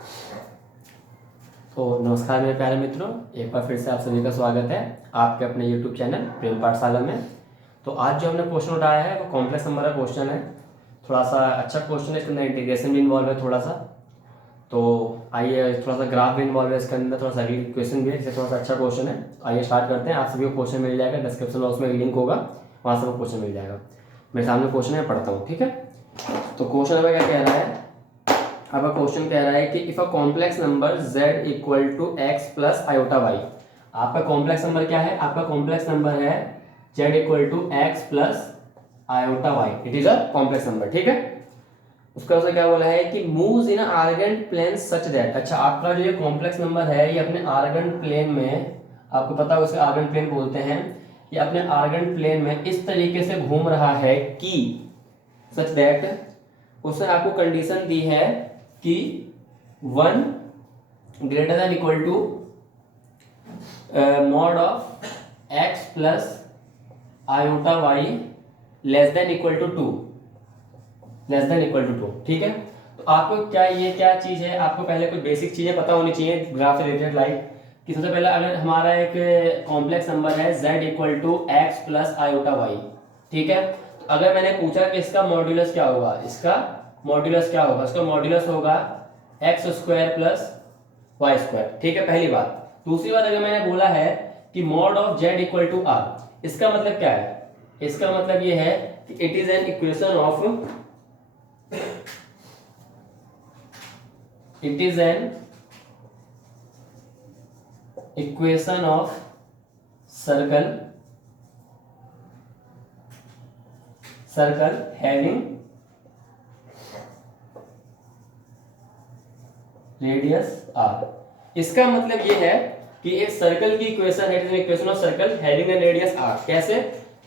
तो नमस्कार मेरे प्यारे मित्रों, एक बार फिर से आप सभी का स्वागत है आपके अपने YouTube चैनल प्रेम पाठशाला में। तो आज जो हमने क्वेश्चन उठाया है वो कॉम्प्लेक्स नंबर का क्वेश्चन है। थोड़ा सा अच्छा क्वेश्चन है, इसके अंदर इंटीग्रेशन भी इन्वॉल्व है थोड़ा सा। तो आइए, थोड़ा सा ग्राफ भी इन्वॉल्व है इसके अंदर, थोड़ा सा क्वेश्चन भी है, इससे थोड़ा सा अच्छा क्वेश्चन है। आइए स्टार्ट करते हैं। आप सभी को क्वेश्चन मिल जाएगा, डिस्क्रिप्शन बॉक्स में एक लिंक होगा, वहाँ से वो क्वेश्चन मिल जाएगा। मेरे सामने क्वेश्चन है, पढ़ता हूँ, ठीक है। तो क्वेश्चन हमें क्या कह रहा है, आपका क्वेश्चन कह रहा है कि if a complex number z equal to x plus iota y. आपका कॉम्प्लेक्स नंबर क्या है, आपका कॉम्प्लेक्स नंबर है z equal to x plus iota y. It is a complex number, ठीक है। उसका उसने क्या बोला है कि moves in Argand plane such that. अच्छा, आपका जो ये कॉम्प्लेक्स नंबर है ये अपने आर्गेंट प्लेन में, आपको पता है उसे आर्गेंट प्लेन बोलते हैं, ये अपने आर्गेंट प्लेन में इस तरीके से घूम रहा है कि सच दैट, उसने आपको कंडीशन दी है कि 1 greater than equal to mod of x plus iota y less than equal to 2, less than equal to 2, ठीक है। तो आपको क्या, ये क्या चीज है, आपको पहले कुछ बेसिक चीजें पता होनी चाहिए ग्राफ से रिलेटेड। लाइक कि सबसे पहले अगर हमारा एक कॉम्प्लेक्स नंबर है z equal to x plus iota y, ठीक है। तो अगर मैंने पूछा कि इसका मॉड्यूलस क्या होगा, इसका मॉड्यूलस क्या होगा, इसका मॉड्यूलस होगा x square plus y square, ठीक है, पहली बात। दूसरी बात, अगर मैंने बोला है कि mod of z equal to r, इसका मतलब क्या है, इसका मतलब ये है कि it is an equation of, it is an equation of circle, circle having radius r. इसका मतलब ये है कि एक सर्कल की इक्वेशन है, equation of circle having an radius r. कैसे,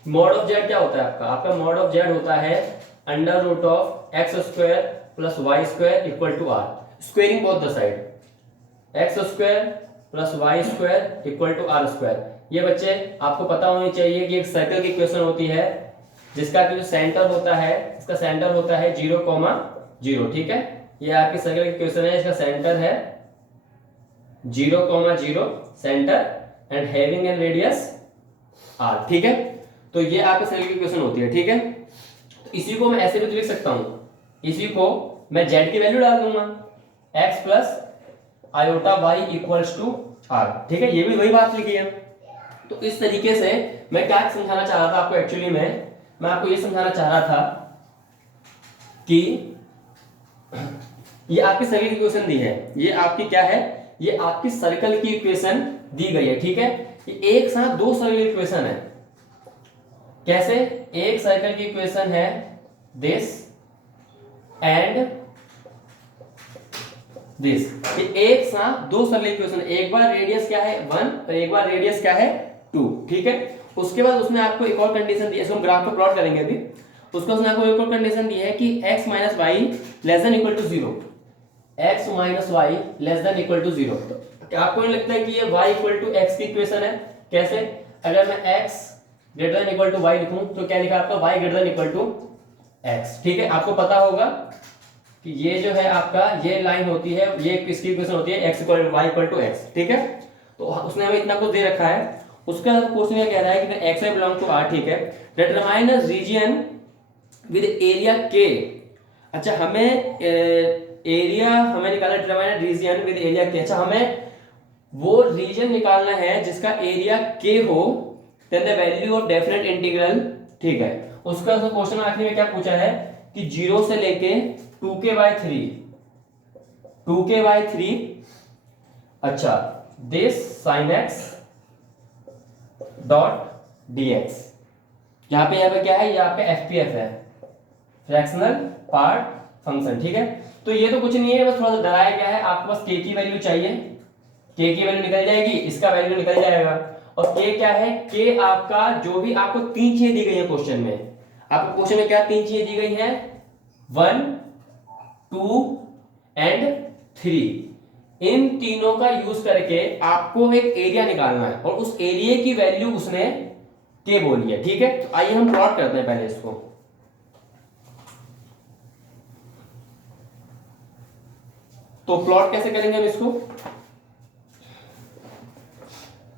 मॉड ऑफ जेड क्या होता है आपका, आपका मॉड ऑफ जेड होता है under root of x square plus y square equal to r, squaring both the side, x square plus y square equal to r square. ये बच्चे आपको पता होनी चाहिए कि एक सर्कल की इक्वेशन होती है जिसका जो सेंटर होता है, इसका सेंटर होता है 0,0, ठीक है। ये आपकी सर्कल की इक्वेशन है, इसका सेंटर है 0,0 centre and having an radius r, ठीक है। तो ये आपकी सर्कल की इक्वेशन होती है, ठीक है। तो इसी को मैं ऐसे भी तो लिख सकता हूं, इसी को मैं z की वैल्यू डाल दूंगा x plus iota y equals to r, ठीक है। ये भी वही बात लिखी है। तो इस तरीके से मैं क्या समझाना चाह रहा था आपको, एक्चुअली मैं आपको ये समझाना चाह रहा था कि ये आपकी सर्कल की इक्वेशन दी है, ये आपकी क्या है, ये आपकी सर्कल की इक्वेशन दी गई है, ठीक है। ये एक साथ दो सर्कल की इक्वेशन है। कैसे, एक सर्कल की इक्वेशन है दिस एंड दिस, ये एक साथ दो सर्कल इक्वेशन, एक बार रेडियस क्या है 1 और एक बार रेडियस क्या है 2, ठीक है। उसके बाद उसने आपको एक और कंडीशन दी है, इसको हम ग्राफ पे प्लॉट करेंगे अभी। उसको उसने आपको एक और कंडीशन दी है कि x minus y less than equal to 0, x minus y less than equal to 0। क्या आपको नहीं लगता है कि ये y इक्वल टू x की इक्वेशन है? कैसे, अगर मैं x greater than equal to y लिखूं तो क्या लिखा आपका y greater than equal to x, ठीक है। आपको पता होगा कि ये जो है आपका, ये लाइन होती है, ये इसकी इक्वेशन होती है x equal to y equal to x, ठीक है। तो उसने हमें इतना कुछ दे रखा है। उसका क्वेश्चन ये कह रहा है कि x बिलोंग टू r, ठीक है, determine a region with area k। अच्छा, हमें एरिया हमें निकालना, determine region with area k। अच्छा, हमें वो रीजन निकालना है जिसका एरिया k हो, then the value of definite integral, ठीक है। उसका क्वेश्चन आखिरी में क्या पूछा है कि 0 से लेके 2k/3, 2k/3, अच्छा, this sin x dot dx। यहाँ पे क्या है, ये आपका FPF है, फ्रैक्शनल पार्ट फंक्शन, ठीक है। तो ये तो कुछ नहीं है, बस थोड़ा सा डराया गया है। आपको बस k की वैल्यू चाहिए, k की वैल्यू निकल जाएगी, इसका वैल्यू निकल जाएगा। और k क्या है, k आपका जो भी आपको तीन चीजें दी गई है क्वेश्चन में, आपको क्वेश्चन में क्या तीन चीजें दी गई हैं, 1 2 एंड 3। इन तीनों का यूज करके आपको एक एरिया निकालना है और उस एरिया की वैल्यू उसने k बोली है, ठीक है। तो आइए हम प्लॉट करते हैं पहले इसको। तो प्लॉट कैसे करेंगे हम इसको?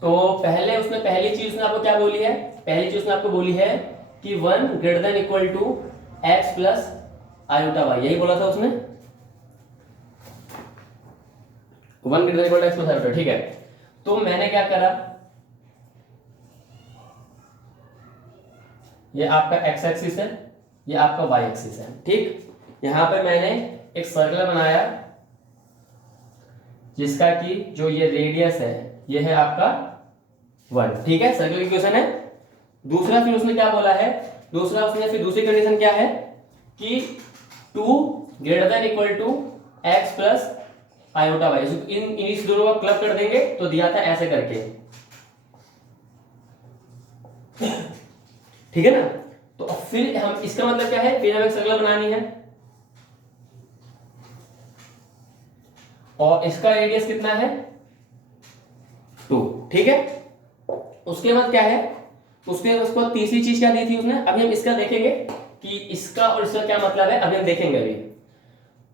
तो पहले उसने पहली चीज उसने आपको क्या बोली है? पहली चीज उसने आपको बोली है कि 1 greater than equal to x plus iota y, यही बोला था उसने, 1 greater than equal to x plus iota, ठीक है। तो मैंने क्या करा, ये आपका एक्स एक्सिस है, ये आपका वाई एक्सिस है, ठीक। यहां पे मैंने एक सर्कल बनाया जिसका कि जो ये रेडियस है ये है आपका 1, ठीक है, सर्कल की इक्वेशन है। दूसरा फिर उसने क्या बोला है, दूसरा उसने फिर दूसरी कंडीशन क्या है कि 2 greater than equal to x plus iota Y, इन इस दोनों को क्लब कर देंगे तो दिया था ऐसे करके, ठीक है ना। तो अब फिर हम इसका मतलब क्या है, फिर हमें सर्कल बनानी है और इसका रेडियस कितना है 2, ठीक है। उसके बाद क्या है, उसको तीसरी चीज क्या दी थी उसने, अभी हम इसका देखेंगे कि इसका और इसका क्या मतलब है, अभी हम देखेंगे अभी।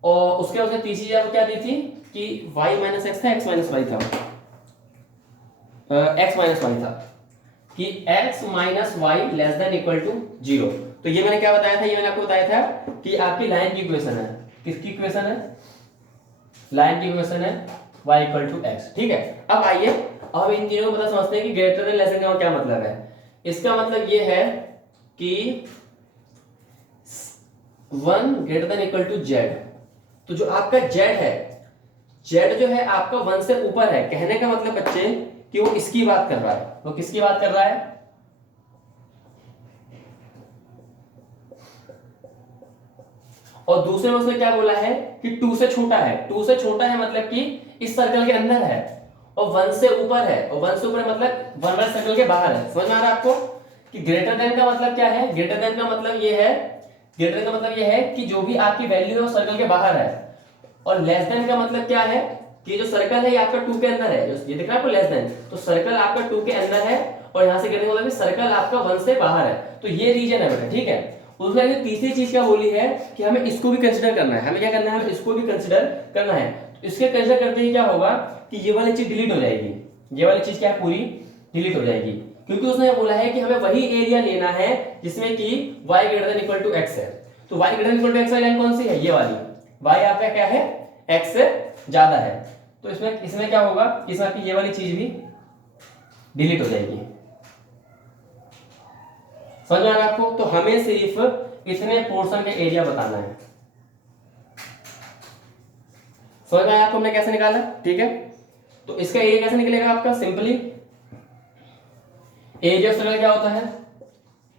और उसके बाद उसने तीसरी चीज क्या दी थी कि y माइनस एक्स था, x माइनस वाई था, x माइनस वाई था, कि x minus y less than equal to 0। तो ये मैंने क्या बताया था, ये मैंने आपको बताया था कि आपकी लाइन की इक्वेशन है, किसकी इक्वेशन है, लाइन की इक्वेशन है y इक्वल टू एक्स, ठीक है। अब आइए अब इन तीनों को पता समझते हैं कि ग्रेटर देन लेस देन का क्या मतलब है। इसका मतलब ये है कि 1 greater than equal to z, तो जो आपका जेड है, जेड जो है आपका 1 से ऊपर है, कहने का मतलब बच्चे कि वो इसकी बात कर रहा है, वो किसकी बात कर रहा है, और दूसरे में उसने क्या बोला है कि 2 से छोटा है, 2 से छोटा है मतलब कि इस सर्कल के अंदर है, और 1 से ऊपर है, और 1 से ऊपर मतलब 1 वाले सर्कल के बाहर है। समझ में आ रहा है आपको कि ग्रेटर देन का मतलब क्या है, ग्रेटर देन का मतलब ये है, ग्रेटर देन का मतलब ये है कि जो भी आपकी वैल्यू है वो सर्कल के बाहर है, और लेस देन का मतलब क्या है कि जो सर्कल है ये आपका 2 के अंदर है, ये दिख रहा है आपको लेस देन, तो सर्कल आपका 2 के अंदर है, और यहां से कहने का मतलब सर्कल आपका 1 से बाहर है, तो ये रीजन है बेटा, ठीक है। उसने तीसरी चीज क्या बोली है कि हमें इसको भी कंसीडर करना है, हमें क्या करना है, हमें इसको भी कंसीडर करना है। तो इसके कंसीडर करते ही क्या होगा कि ये वाली चीज डिलीट हो जाएगी, ये वाली चीज क्या है पूरी डिलीट हो जाएगी, क्योंकि उसने बोला है कि हमें वही एरिया लेना है जिसमें कि y greater than equal to x है। तो y greater than equal to x वाली लाइन कौन सी है, ये वाली, y आपका क्या है x से ज्यादा है, तो इसमें इसमें क्या होगा, इसमें आपकी ये वाली चीज भी डिलीट हो जाएगी। समझ में आ रहा है आपको? तो हमें सिर्फ इतने पोर्शन का एरिया बताना है। समझ में आया आपको हमने कैसे निकाला, ठीक है। तो इसका एरिया कैसे निकलेगा आपका, सिंपली एरिया सर्कल क्या होता है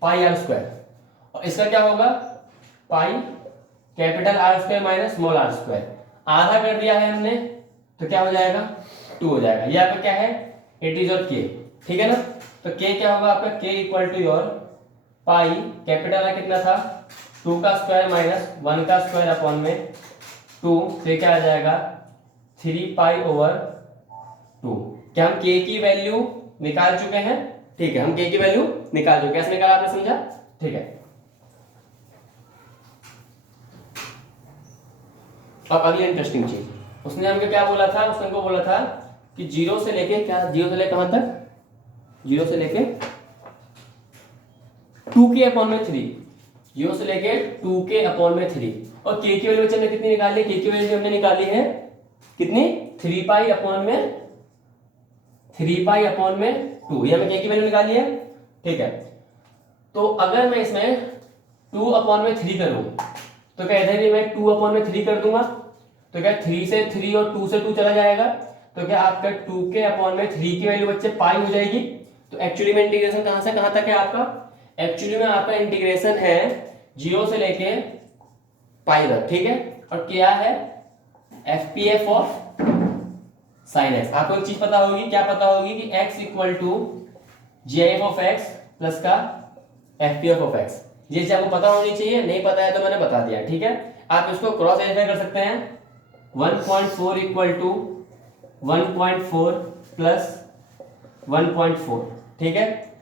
पाई आर स्क्वायर, और इसका क्या होगा pi capital R square minus small r square, आधा कर दिया है हमने तो क्या हो जाएगा 2 हो जाएगा। ये आपका क्या है इट इज और के, ठीक है ना। तो के क्या होगा आपका, k equal to your pi capital है कितना था 2 का स्क्वायर माइनस 1 का स्क्वायर अपॉन में 2, तो क्या आ जाएगा 3 पाई ओवर 2। क्या हम के की वैल्यू निकाल चुके हैं, ठीक है, हम के की वैल्यू निकाल चुके हैं, कैसे निकाला आपने समझा, ठीक है। अब अगली इंटरेस्टिंग चीज, उसने हमको क्या बोला था, उसने हमको बोला था कि 0 से लेके क्या, 0 से लेके कहां तक, 0 से लेके 2 के अपॉन में 3, 0 से लेके 2 के अपॉन में 3, और के की वैल्यू हमने कितनी निकाली, के की वैल्यू हमने निकाली है कितनी 3 पाई अपॉन में 2, ये हमें के की वैल्यू निकाली है, ठीक है। तो अगर मैं इसमें 2 अपॉन में 3 करूं तो क्या इधर भी मैं 2 अपॉन में 3 कर दूंगा, तो क्या 3 से 3 और 2 से 2 चला जाएगा, तो क्या आपका 2 के अपॉन में 3 की वैल्यू बच्चे पाई हो जाएगी। तो एक्चुअली में इंटीग्रेशन कहां से कहां तक है आपका, एक्चुअली में आपका इंटीग्रेशन है 0 से लेके पाई तक, ठीक है। और क्या है एफपीएफ ऑफ साइन एक्स। आपको एक चीज पता होगी, क्या पता होगी कि x equal to GF of x plus का एफपीएफ ऑफ एक्स, ये चीज आपको पता होनी चाहिए, नहीं पता है तो मैंने बता दिया, ठीक है। आप इसको क्रॉस वेरीफाई कर सकते हैं, 1.4 इक्वल टू 1.4 प्लस 1.4, ठीक है।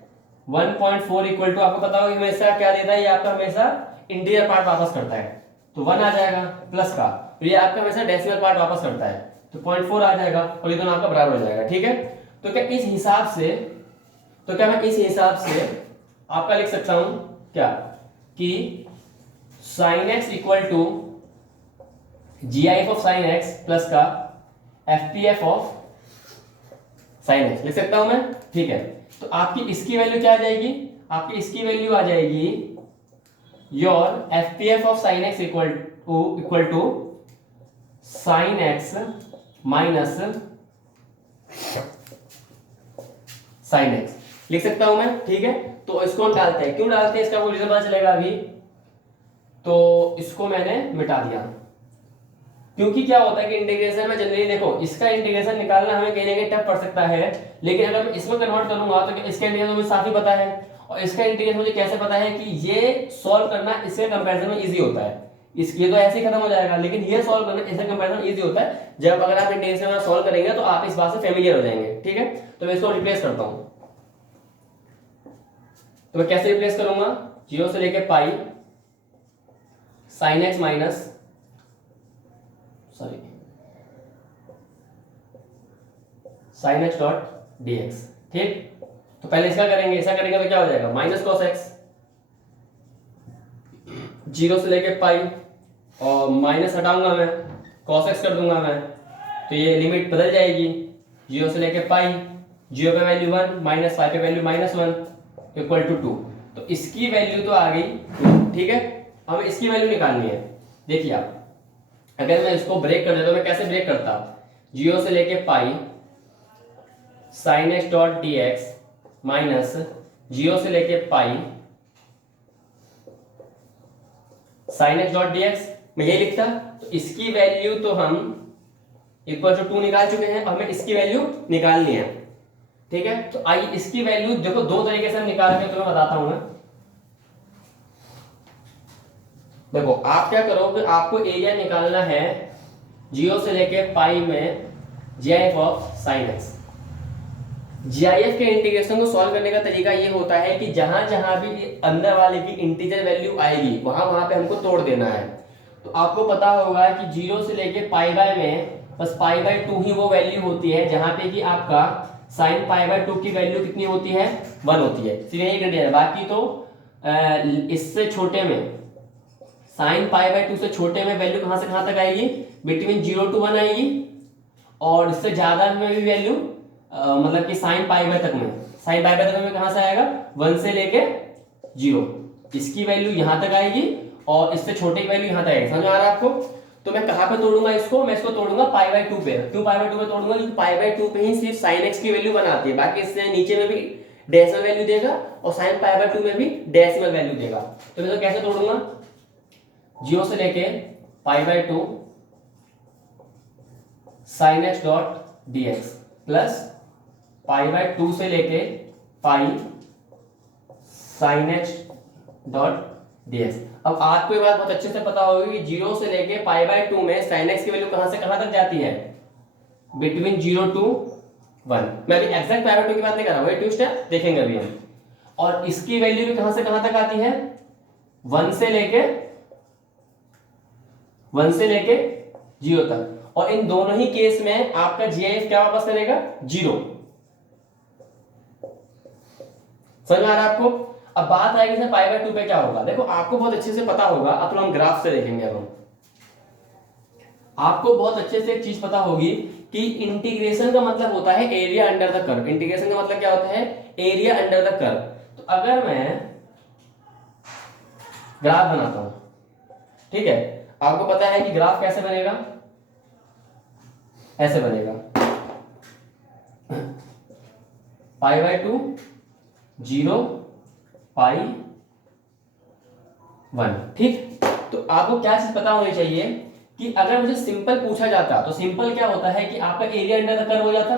1.4 इक्वल टू आपको पता होगा हमेशा क्या देता है, ये आपका हमेशा इंटीजर पार्ट वापस करता है, तो 1 आ जाएगा प्लस का तो ये आपका हमेशा डेसिमल पार्ट वापस करता है, तो 0.4 आ जाएगा और ये दोनों आपका बराबर हो जाएगा। ठीक है, तो क्या इस हिसाब से, तो क्या मैं इस हिसाब से आपका लिख सकता हूं क्या कि sin x equal to GIF of sin x plus का FPF ऑफ sin x लिख सकता हूं मैं। ठीक है, तो आपकी इसकी वैल्यू क्या आ जाएगी, आपकी इसकी वैल्यू आ जाएगी your FPF of sin x equal to sin x minus sin x लिख सकता हूं मैं। ठीक है, तो इसको हम डालते हैं, क्यों डालते हैं इसका वो रीजन पता चलेगा अभी। तो इसको मैंने मिटा दिया, क्योंकि क्या होता है कि इंटीग्रेशन में जनरली देखो इसका इंटीग्रेशन निकालना हमें कहीं ना कहीं टफ पड़ सकता है, लेकिन अगर मैं इसमें कन्वर्ट करूंगा तो इसका इंटीग्रेशन मुझे साफ ही पता है, और इसका इंटीग्रेशन मुझे कैसे पता है कि ये सॉल्व करना इसके कंपैरिजन में इजी होता है। इसके तो ऐसे ही खत्म हो जाएगा, लेकिन ये सॉल्व करना इसके कंपैरिजन में इजी होता है जब अगर आप इंटीग्रेशन में सॉल्व करेंगे तो आप इस बात से फेमिलियर हो जाएंगे। ठीक है, तो मैं इसको रिप्लेस करता हूं, तो मैं कैसे रिप्लेस करूंगा, 0 से लेके पाई sin x minus sin x dot dx। ठीक, तो पहले इसका करेंगे, ऐसा करेंगे तो क्या हो जाएगा माइनस cos x, 0 से लेके पाई और माइनस हटाऊंगा मैं, cos x कर दूंगा मैं, तो ये लिमिट बदल जाएगी, 0 से लेके पाई, 0 पे वैल्यू 1 माइनस पाई पे वैल्यू -1 इक्वल टू 2, तो इसकी वैल्यू तो आ गई। ठीक है, हमें इसकी वैल्यू निकालनी है। देखिए आप, अगर मैं इसको ब्रेक कर देता तो मैं कैसे ब्रेक करता, 0 से लेके पाई sin x dot dx minus 0 से लेके पाई sin x डॉट dx, मैं ये लिखता, तो इसकी वैल्यू तो हम इक्वल टू 2 निकाल चुके हैं, हमें इसकी वैल्यू निकालनी है। ठीक है, तो आइए इसकी वैल्यू देखो दो तरीके से हम निकाल के तुम्हें बताता हूं मैं। देखो आप क्या करोगे, आपको एरिया निकालना है 0 से लेके पाई में GIF of sin x। GIF के इंटीग्रेशन को सॉल्व करने का तरीका ये होता है कि जहां जहां भी अंदर वाले की इंटीजर वैल्यू आएगी वहां वहां पे हमको तोड़ देना है। तो आपको पता होगा कि 0 से लेके पाई बाय में बस पाई बाय 2 ही वो वैल्यू होती है जहां पे कि आपका sin पाई बाय 2 की वैल्यू कितनी होती है, 1 होती है, सिर्फ यही कंडीशन है। बाकी तो इससे छोटे में sin पाई बाय 2 से छोटे में वैल्यू कहां से कहां तक आएगी, बिटवीन 0 to 1 आएगी, और इससे ज्यादा में भी वैल्यू मतलब कि sin पाई बाय तक में, sin पाई बाय तक में कहां से आएगा 1 से लेके 0, इसकी वैल्यू यहां तक आएगी और इससे छोटे की वैल्यू यहां तक आएगी। समझ आ रहा है आपको। तो मैं कहां पे तोड़ूंगा इसको, मैं इसको तोड़ूंगा पाई बाय 2 पे। क्यों पाई बाय 2 पे तोड़ूंगा, क्योंकि पाई बाय 2 पे ही सिर्फ sin x की वैल्यू बनाती है, बाकी इससे नीचे में भी डेसिमल वैल्यू देगा और sin पाई बाय 2 में भी डेसिमल वैल्यू देगा। तो मैं तो कैसे तोड़ूंगा, 0 से लेके pi by 2 sin x dot dx plus pi by 2 से लेके पाई sin x डॉट dx। अब आपको ये बात बहुत अच्छे से पता होगी कि 0 से लेके पाई बाय 2 में sin x की वैल्यू कहां से कहां तक जाती है, बिटवीन 0 to 1। मैं अभी एग्जैक्ट पाई बाय 2 की बात नहीं कर रहा, वही ट्विस्ट है, देखेंगे अभी हम। और इसकी वैल्यू भी कहां से कहां तक आती है, 1 से लेके 0 तक, और इन दोनों ही केस में आपका GIF क्या वापस करेगा, 0। समझ में आ रहा है आपको। अब बात आएगी सर पाई बाय 2 पे क्या होगा, देखो आपको बहुत अच्छे से पता होगा, अब हम ग्राफ से देखेंगे। अब हम आपको बहुत अच्छे से एक चीज पता होगी कि इंटीग्रेशन का मतलब होता है area under the curve. Integration का मतलब क्या होता है, एरिया अंडर द कर्व। तो अगर मैं ग्राफ बनाता हूं, ठीक है, आपको पता है कि ग्राफ कैसे बनेगा, ऐसे बनेगा, पाई बाय 2 0 पाई 1। ठीक, तो आपको क्या चीज पता होनी चाहिए कि अगर मुझे सिंपल पूछा जाता तो सिंपल क्या होता है कि आपका एरिया अंडर द कर्व हो जाता,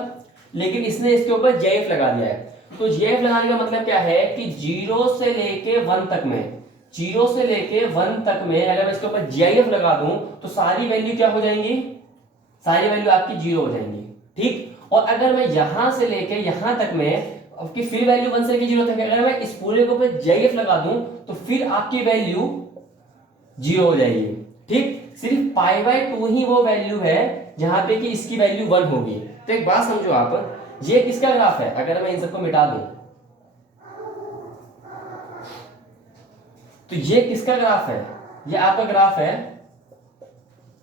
लेकिन इसने इसके ऊपर GIF लगा दिया है। तो GIF लगाने का मतलब क्या है कि 0 से लेके 1 तक में, 0 से लेके 1 तक में अगर मैं इसके ऊपर GIF लगा दूं तो सारी वैल्यू क्या हो जाएंगी, सारी वैल्यू आपकी 0 हो जाएंगी। ठीक, और अगर मैं यहां से लेके यहां तक में आपकी फिर वैल्यू 1 से लेके 0 तक है, अगर मैं इस पूरे के ऊपर GIF लगा दूं तो फिर आपकी वैल्यू 0 हो जाएगी। ठीक, सिर्फ पाई बाय 2 ही वो वैल्यू है जहां पे कि इसकी वैल्यू 1 होगी। तो एक बात समझो आप, ये किसका ग्राफ है? अगर मैं इन सबको मिटा दूं तो ये किसका ग्राफ है? ये आपका ग्राफ है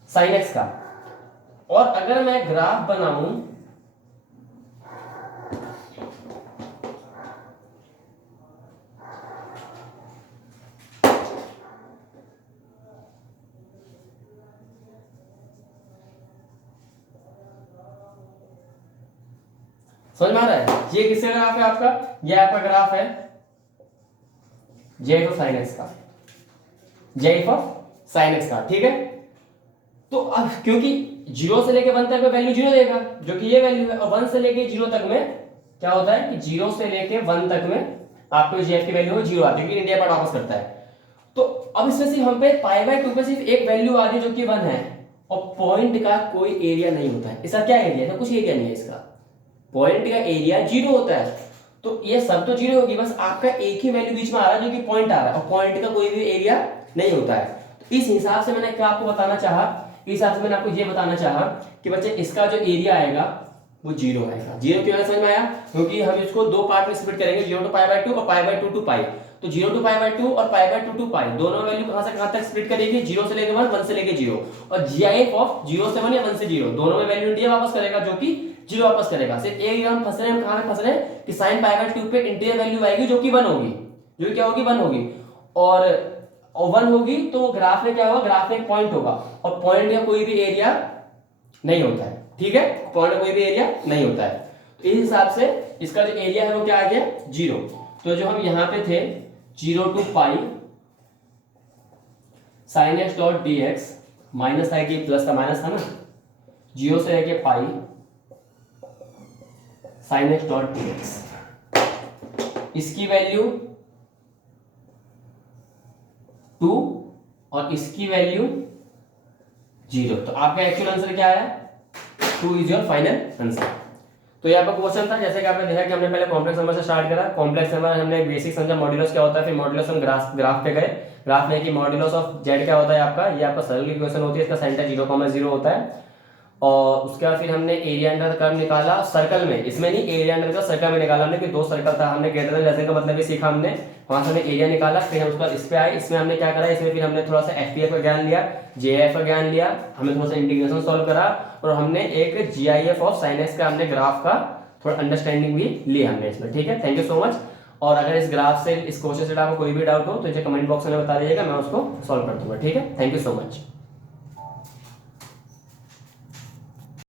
sin x का। और अगर मैं ग्राफ बनाऊं समझ में आ रहा है? ये किसका ग्राफ है आपका? ये आपका ग्राफ है j ऑफ sin x का, j ऑफ sin x का, ठीक है। तो अब क्योंकि 0 से लेके 1 तक में वैल्यू 0 देगा, जो कि ये वैल्यू है, और 1 से लेके 0 तक में क्या होता है कि 0 से लेके 1 तक में आपको gf की वैल्यू 0 आती है, क्योंकि इंडिया पार्ट वापस करता है। तो अब इसमें सिर्फ हम पे पाई बाय 2 पे सिर्फ एक वैल्यू आ रही है जो कि 1 है, और पॉइंट का कोई एरिया नहीं होता है। इसका क्या एरिया है? कुछ एरिया नहीं है इसका, पॉइंट का एरिया 0 होता है। तो ये सब तो 0 होगी, बस आपका एक ही वैल्यू बीच में आ रहा है जो कि पॉइंट आ रहा है, और पॉइंट का कोई भी एरिया नहीं होता है। तो इस हिसाब से मैंने क्या आपको बताना चाहा, इस हिसाब से मैंने आपको ये बताना चाहा कि बच्चे इसका जो एरिया आएगा वो 0 आएगा। 0 क्यों समझ में आया? क्योंकि हम इसको दो पार्ट में स्प्लिट करेंगे, 0 टू पाई बाय 2 और पाई बाय 2 टू पाई। तो 0 टू पाई बाय 2 और पाई बाय 2 टू पाई दोनों वैल्यू कहां से कहां तक स्प्लिट करेगी? 0 से लेके 1, 1 से लेके 0, और gif ऑफ 0 से 1 या 1 से 0 दोनों में वैल्यू इंटीजर वापस करेगा, जो कि 0 वापस करेगा। सिर्फ एक हम फंस रहे हैं, कहां पे फंस रहे हैं कि sin पाई बाय 2 पे इंटीजर वैल्यू आएगी जो कि 1 होगी, जो क्या होगी? 1 होगी। और 1 होगी तो ग्राफ में क्या होगा? ग्राफ में एक पॉइंट होगा, और पॉइंट का कोई भी एरिया नहीं होता है, ठीक है। पॉइंट का कोई भी एरिया नहीं होता है। तो इस हिसाब से इसका जो एरिया है वो क्या आ गया? 0। तो जो हम यहां पे थे 0 two pi sin x dot dx, minus है कि प्लस का माइनस था ना, 0 से लेके पाई sin x डॉट dx, इसकी वैल्यू 2 और इसकी वैल्यू 0। तो आपका एक्चुअल आंसर क्या है? 2 इज योर फाइनल आंसर। तो ये आपका क्वेश्चन था। जैसे कि आपने देखा कि हमने पहले कॉम्प्लेक्स नंबर से स्टार्ट करा। कॉम्प्लेक्स नंबर हमने बेसिक समझा मॉड्यूलस क्या होता है, फिर मॉड्यूलस हम ग्राफ पे गए। ग्राफ में कि मॉड्यूलस ऑफ जेड क्या होता है आपका, ये आपका सरल इक्वेशन होती है, इसका सेंटर 0,0 होता है। और उसके बाद फिर हमने एरिया अंडर कर्व निकाला सर्कल में, इसमें नहीं, एरिया अंडर का सर्कल में निकाला हमने, कि दो सर्कल था, हमने ग्रेटर देन लेस देन का मतलब भी सीखा हमने, वहां से हमने एरिया निकाला। फिर हम उसका इस पे आए, इसमें हमने क्या करा, इसमें फिर हमने थोड़ा सा एफपीएफ का ज्ञान लिया, जेएफ का ज्ञान लिया, हमने थोड़ा सा इंटीग्रेशन सॉल्व करा, और हमने एक जीआईएफ ऑफ साइन एक्स का हमने ग्राफ का थोड़ा अंडरस्टैंडिंग भी ली हमने इसमें, ठीक है। Thank you so much. और अगर इस ग्राफ से, इस क्वेश्चन से आपको कोई भी डाउट हो तो इसे कमेंट बॉक्स में बता दीजिएगा, मैं उसको सॉल्व कर दूंगा, ठीक है। Thank you so much.